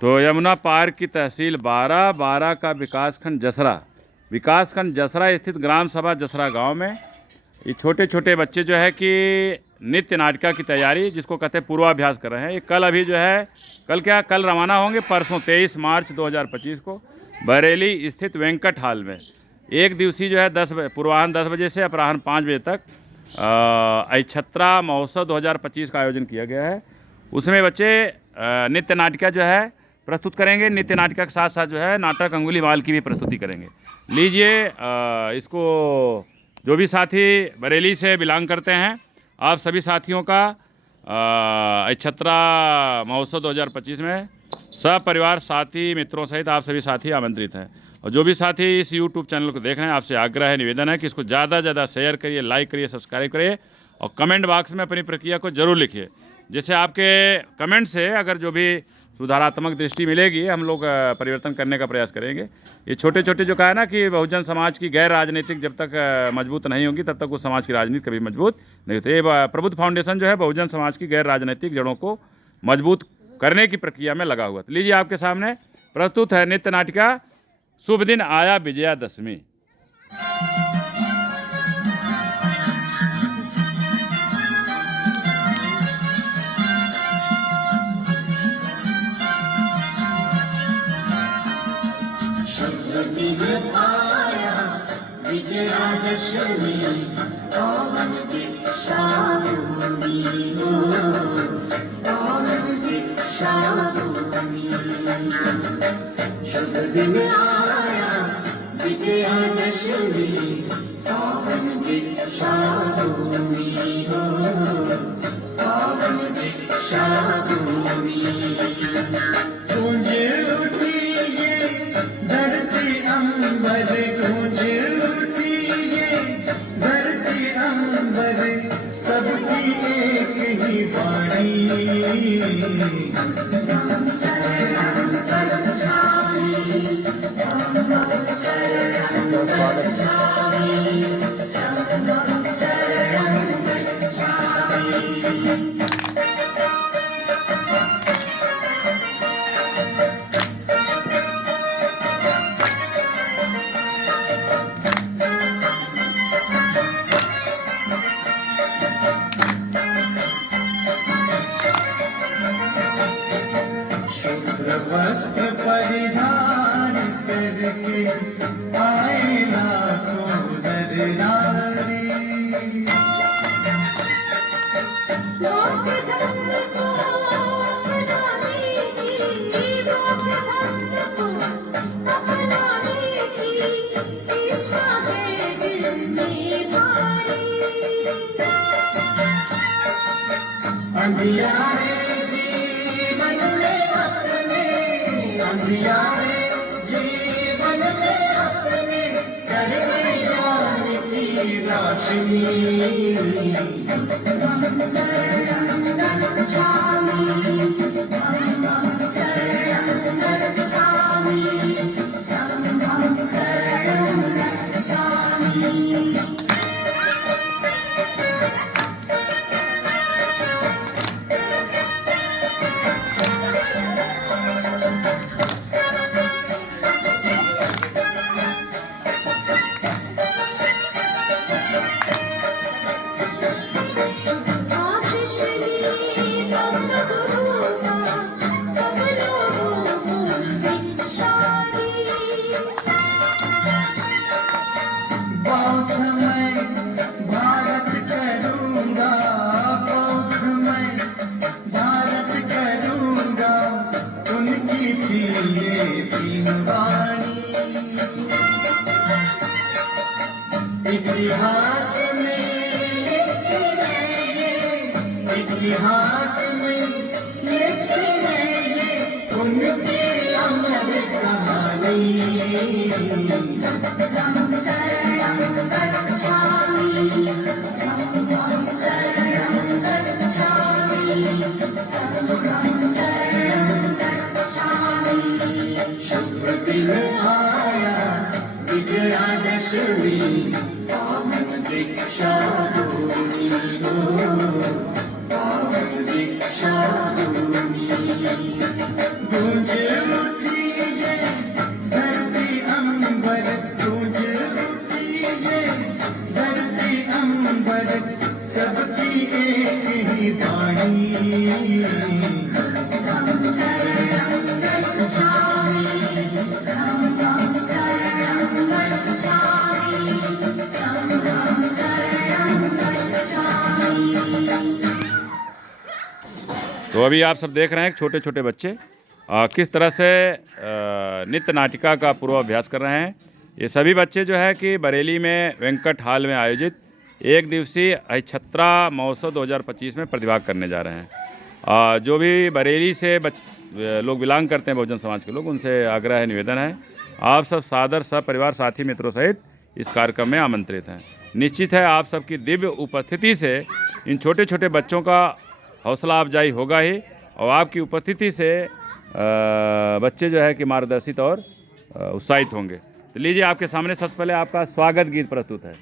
तो यमुना पार की तहसील बारा का विकासखंड जसरा स्थित ग्राम सभा जसरा गांव में ये छोटे छोटे बच्चे जो है कि नित्य नाटिका की तैयारी जिसको कहते हैं पूर्वाभ्यास कर रहे हैं। ये कल अभी जो है कल रवाना होंगे, परसों 23 मार्च 2025 को बरेली स्थित वेंकट हॉल में एक दिवसीय जो है पूर्वाह्न 10 बजे से अपराह्न 5 बजे तक अक्षत्रा महोत्सव 2025 का आयोजन किया गया है। उसमें बच्चे नित्य नाटिका जो है प्रस्तुत करेंगे। नित्य नाटिका के साथ साथ जो है नाटक अंगुलीमाल की भी प्रस्तुति करेंगे। लीजिए इसको जो भी साथी बरेली से बिलोंग करते हैं, आप सभी साथियों का अक्षत्रा महोत्सव 2025 में सब परिवार साथी मित्रों सहित आप सभी साथी आमंत्रित हैं। और जो भी साथी इस YouTube चैनल को देख रहे हैं, आपसे आग्रह है, निवेदन है कि इसको ज़्यादा से ज़्यादा शेयर करिए, लाइक करिए, सब्सक्राइब करिए और कमेंट बॉक्स में अपनी प्रक्रिया को जरूर लिखिए। जैसे आपके कमेंट से अगर जो भी सुधारात्मक दृष्टि मिलेगी, हम लोग परिवर्तन करने का प्रयास करेंगे। ये छोटे छोटे जो कहा है ना कि बहुजन समाज की गैर राजनीतिक जब तक मजबूत नहीं होगी तब तक उस समाज की राजनीति कभी मजबूत नहीं होती। ये प्रबुद्ध फाउंडेशन जो है बहुजन समाज की गैर राजनीतिक जड़ों को मजबूत करने की प्रक्रिया में लगा हुआ। तो लीजिए आपके सामने प्रस्तुत है नित्य नाटिका शुभ दिन आया विजयादशमी। विजयादशमी पावन दीक्षा भूमि हो, पावन दीक्षा भूमि। शुभ दिन आया विजयादशमी पावन दीक्षा भूमि हो, पावन दीक्षा भूमि। गूंज उठी ये धरती अंबर, गूंज उठी ये धरती अंबर, सबकी एक ही वाणी। शरण कर्मचारी, शरण कर्मचारी, शरण कर्मचारी। वस्त्र परिधान करके आए लाखों नर नारी। लोक धर्म को अपनाने की, लोक धर्म को अपनाने की इच्छा है दिल में भारी। अंधियारे अंधियारे जीवन में अपने कर में ज्ञान की रोशनी। शरण कर्मचारी, शरण कर्मचारी, शरण कर्मचारी। इतिहास में लिखी है ये, इतिहास में लिखी है ये उनकी अमर कहानी। शरण कर्मचारी, शरण कर्मचारी, शरण कर्मचारी। शुभ दिन आया विजयादशमी पावन दीक्षा भूमि हो, पावन दीक्षा भूमि। गूंज उठी ये धरती अंबर, गूंज उठी ये धरती अंबर, सबकी एक ही वाणी। धम्मं शरणं गच्छामि, धम्मं शरणं गच्छामि, संघं शरणं गच्छामि। तो अभी आप सब देख रहे हैं छोटे छोटे बच्चे किस तरह से नृत्य नाटिका का पूर्वाभ्यास कर रहे हैं। ये सभी बच्चे जो है कि बरेली में वेंकट हॉल में आयोजित एक दिवसीय अहिछत्रा महोत्सव 2025 में प्रतिभाग करने जा रहे हैं। जो भी बरेली से लोग बिलोंग करते हैं, बहुजन समाज के लोग, उनसे आग्रह है, निवेदन है, आप सब सादर सब परिवार साथी मित्रों सहित इस कार्यक्रम में आमंत्रित हैं। निश्चित है आप सबकी दिव्य उपस्थिति से इन छोटे छोटे बच्चों का हौसला अफजाई होगा ही, और आपकी उपस्थिति से बच्चे जो है कि मार्गदर्शित और उत्साहित होंगे। तो लीजिए आपके सामने सबसे पहले आपका स्वागत गीत प्रस्तुत है।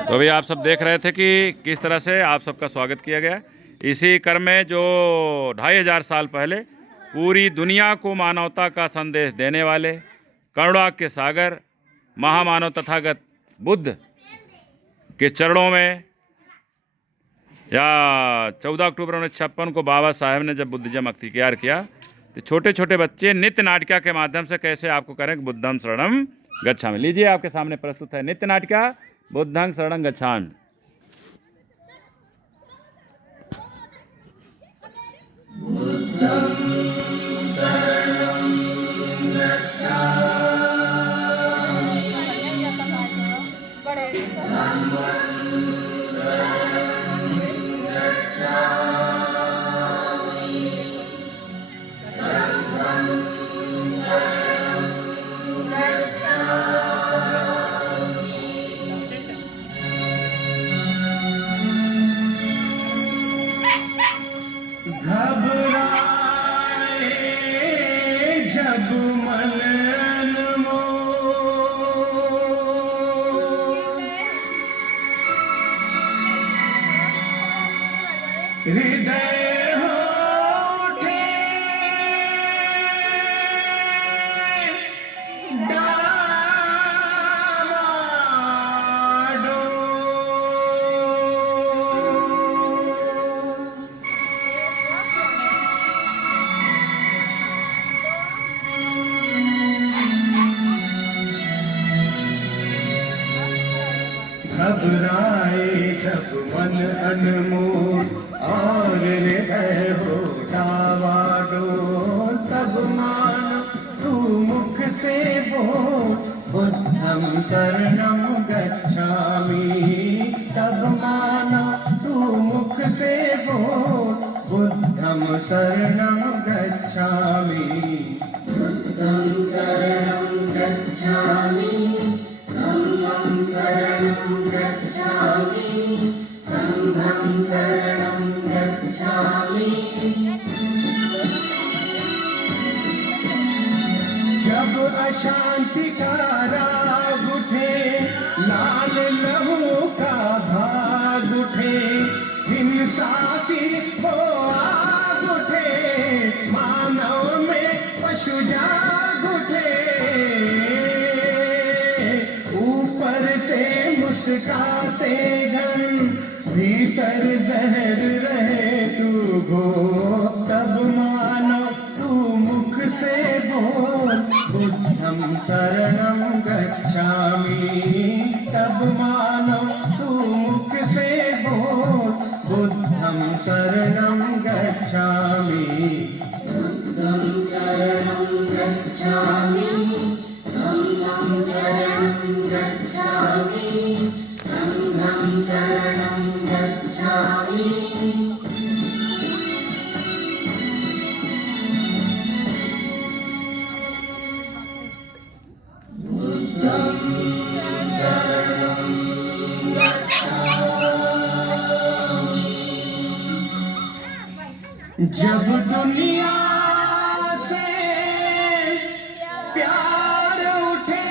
तो अभी आप सब देख रहे थे कि किस तरह से आप सबका स्वागत किया गया। इसी क्रम में जो 2500 साल पहले पूरी दुनिया को मानवता का संदेश देने वाले करुणा के सागर महामानव तथागत बुद्ध के चरणों में, या 14 अक्टूबर 1956 को बाबा साहेब ने जब बुद्धिज्म अख्तियार किया, तो छोटे छोटे बच्चे नित्य नाटिका के माध्यम से कैसे आपको करें बुद्धं शरणं गच्छामि। लीजिए, आपके सामने प्रस्तुत है नित्य नाटिका बुद्धं शरणं गच्छामि। घबराए जब मन अनमोल, हृदय हो उठे डावाडोल। घबराए जब मन अनमोल और हृदय हो डावाडोल, तब मानो तू मुख से बोल बुद्धं शरणं गच्छामि। तब मानो तू मुख से बोल बुद्धं शरणं गच्छामि। बुद्धं शरणं गच्छामि, धम्मं शरणं गच्छामि, संघं शरणं गच्छामि। जब अशांति का राग उठे, लाल लहू का भाग उठे, हिंसा की वो आग उठे, मानव में पशु जाग उठे, ऊपर से मुस्काते घन, भीतर जहर रहे तू घो। तब मानो तू मुख से बोल बुद्धं शरणं गच्छामि। तब मानो तू मुख से बोल बुद्धं शरणं गच्छामि। बुद्धं शरणं गच्छामि, धम्मं शरणं गच्छामि, संघं शरणं गच्छामि। बुद्धं शरणं गच्छामि। जब दुनिया से प्यार उठे,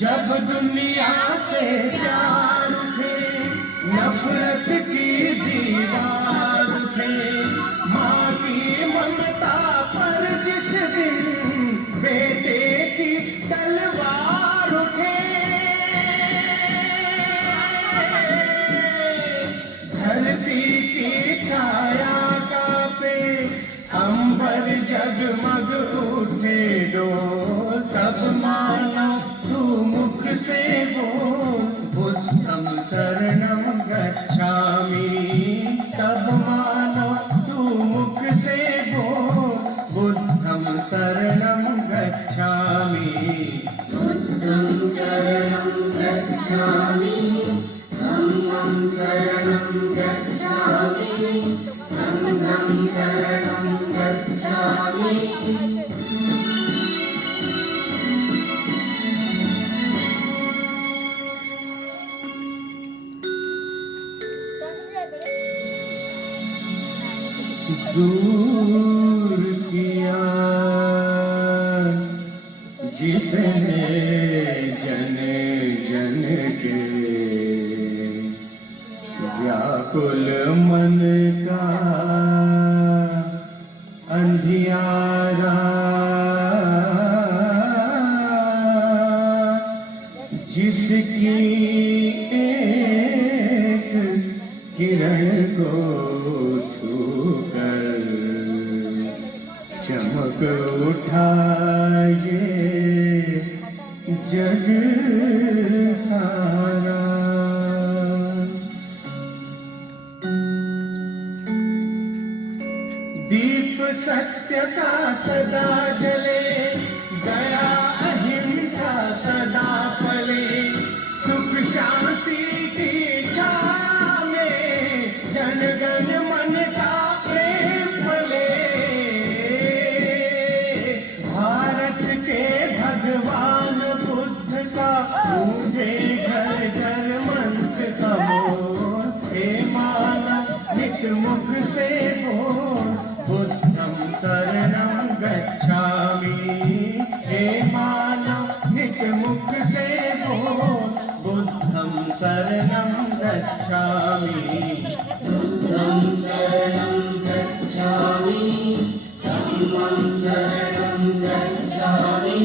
जब दुनिया से प्यार उठे, नफरत की दीवार उठे, माँ की ममता पर जिस दिन बेटे की तलवार उठे, धरती की छाया कांपे, अंबर जगमग उठे डोल। तब मानो तू मुख से बोल बुद्धं शरणं गच्छामि। तब मानो तू मुख से बोल बुद्धं शरणं गच्छामि। बुद्धं शरणं गच्छामि, धम्मं शरणं गच्छामि, संघं शरणं गच्छामि। दूर किया जिसने के व्याकुल मन का अंधियारा जिसकी एक किरण को छूकर चमक उठा ये जग सारा। दीप सत्य का सदा जले, दया अहिंसा सदा पले, सुख शांति की छाया में जन गण मन का प्रेम पले। भारत के भगवान बुद्ध का गूंजे घर घर मंत्र का बोल, हे मानव नित मुख से बोल, बुद्धं शरणं गच्छामि। हे मानव नित मुख से बोल, बुद्धं शरणं गच्छामि। बुद्धं शरणं गच्छामि, धम्मं शरणं गच्छामि,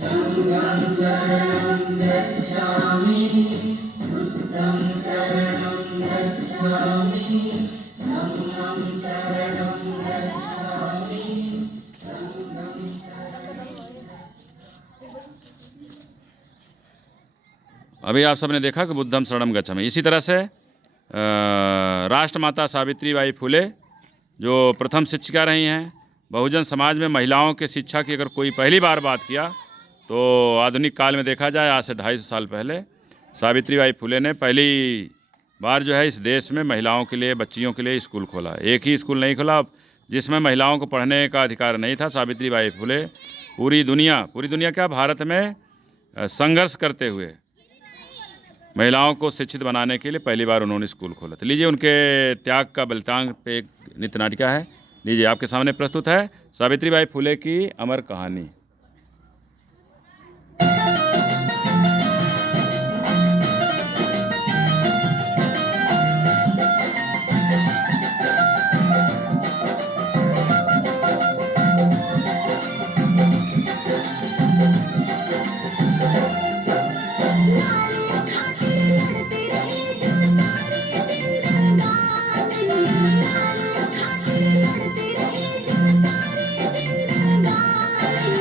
संघं शरणं गच्छामि। बुद्धं शरणं गच्छामि, धम्मं शरणं गच्छामि, संघं अभी आप सबने देखा कि बुद्धम शरणम गच्छामि। इसी तरह से राष्ट्रमाता सावित्रीबाई फुले जो प्रथम शिक्षिका रही हैं, बहुजन समाज में महिलाओं के शिक्षा की अगर कोई पहली बार बात किया तो आधुनिक काल में देखा जाए आज से 250 साल पहले सावित्रीबाई फुले ने पहली बार जो है इस देश में महिलाओं के लिए, बच्चियों के लिए स्कूल खोला। एक ही स्कूल नहीं खोला जिसमें महिलाओं को पढ़ने का अधिकार नहीं था। सावित्रीबाई फुले पूरी दुनिया क्या, भारत में संघर्ष करते हुए महिलाओं को शिक्षित बनाने के लिए पहली बार उन्होंने स्कूल खोला। तो लीजिए उनके त्याग का बलिदान पे एक नृत्य नाटिका है। लीजिए आपके सामने प्रस्तुत है सावित्रीबाई फुले की अमर कहानी। नारियों खातिर लड़ती रही जो सारी जिंदगानी, नारियों खातिर लड़ती रही जो सारी जिंदगानी।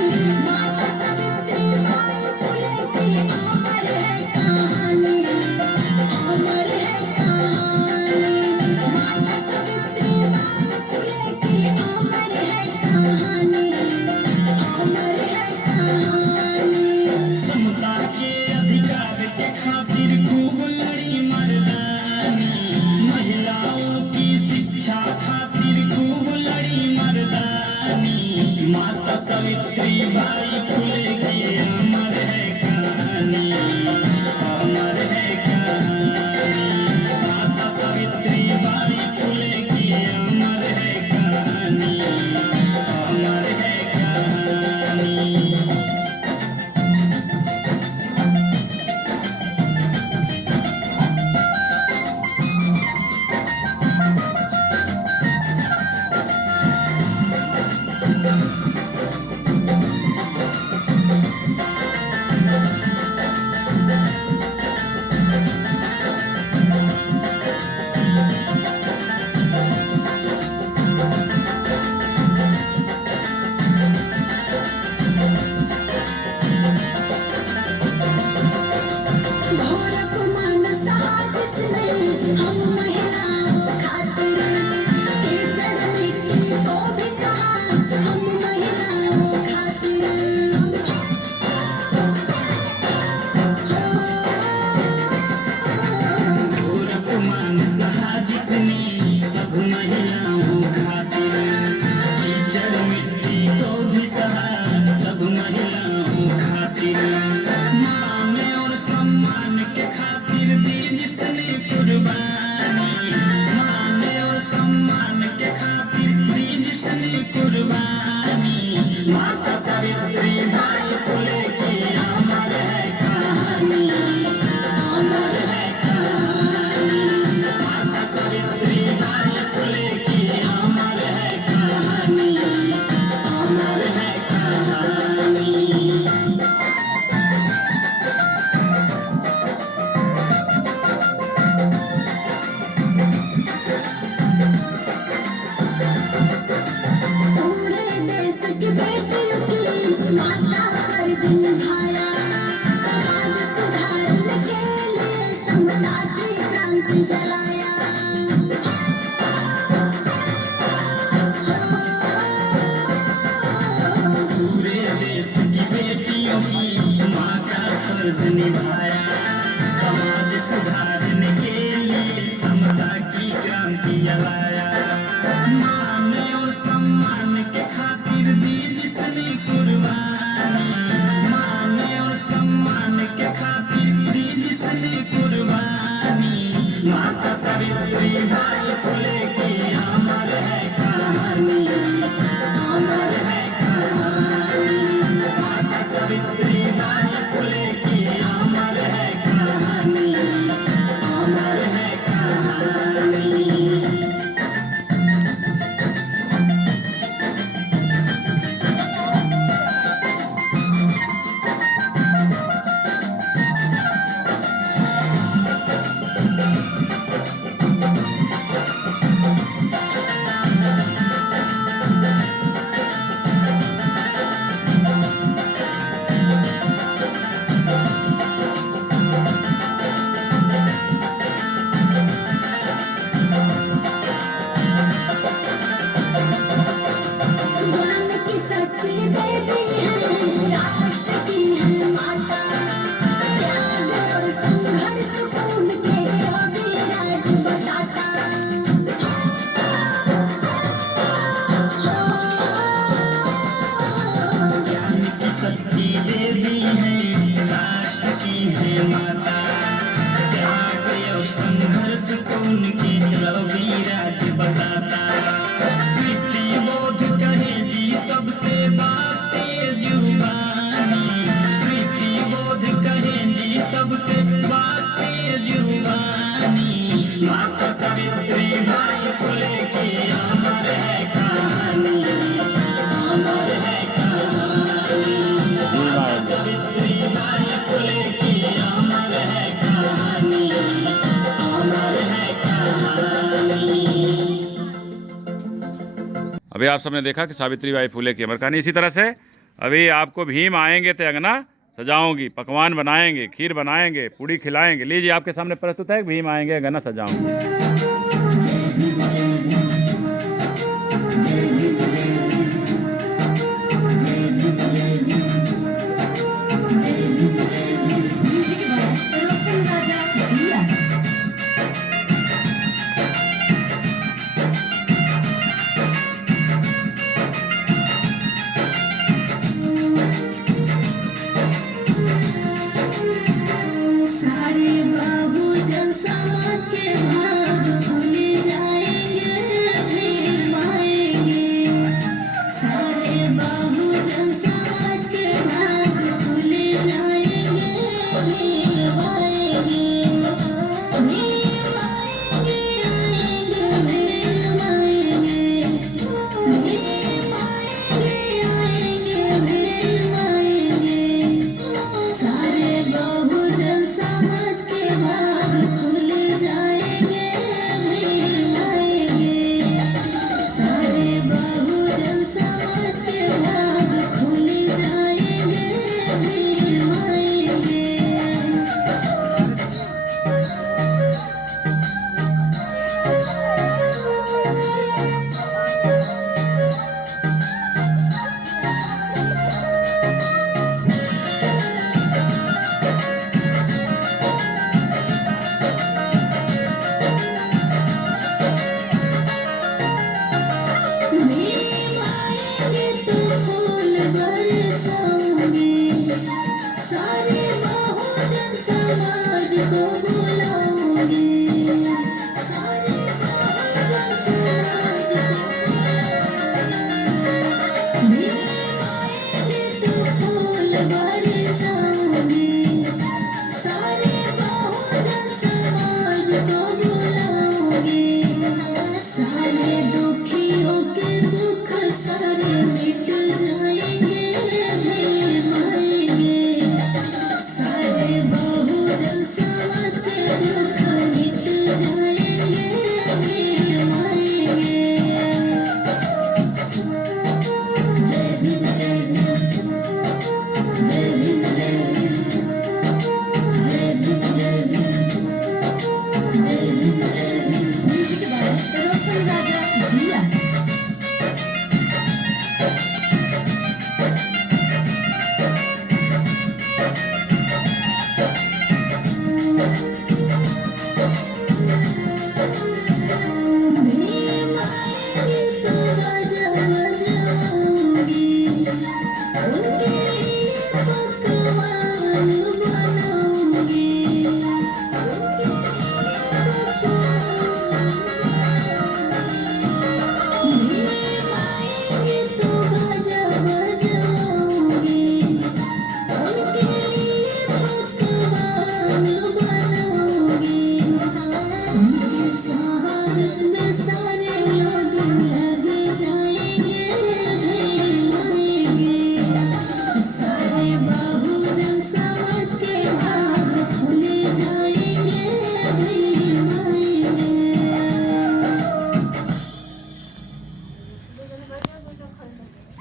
समता की क्रांति जलाया। पूरे देश की बेटियों की माँ का फर्ज निभाया, समाज सुधारने के लिए समता की क्रांति जलाया। मान और सम्मान के खातिर दी जिसने कुर्बानी, मान और सम्मान के खातिर दी जिसने कुर्बानी, माता सावित्रीबाई फुले की अमर है कहानी, अमर है कहानी। माता सावित्रीबाई फुले की अमर है कहानी, अमर है कहानी। ज्ञान की सच्ची देवी है, राष्ट्र की है माता, त्याग और संघर्ष खून के रविराज बताता। ज्ञान की सच्ची देवी है, राष्ट्र की है माता, त्याग और संघर्ष खून के रविराज बताता। प्रीति बोध कहेगी सबसे बातें जुबानी, प्रीति बोध कहेगी सबसे बातें जुबानी। माता सावित्रीबाई फुले की अमर है कहानी, अमर है कहानी। माता सावित्रीबाई फुले की अमर है कहानी, अमर है कहानी। अभी आप सबने देखा कि सावित्रीबाई फुले की अमर कहानी। इसी तरह से अभी आपको भीम आएंगे तो अंगना सजाऊंगी, पकवान बनाएंगे, खीर बनाएंगे, पूड़ी खिलाएंगे। लीजिए आपके सामने प्रस्तुत है भीम आएंगे अंगना सजाऊंगी। रोशन राजा जिया। सारे बाबू जन समाज के भाग भूल जाएंगे, रत्न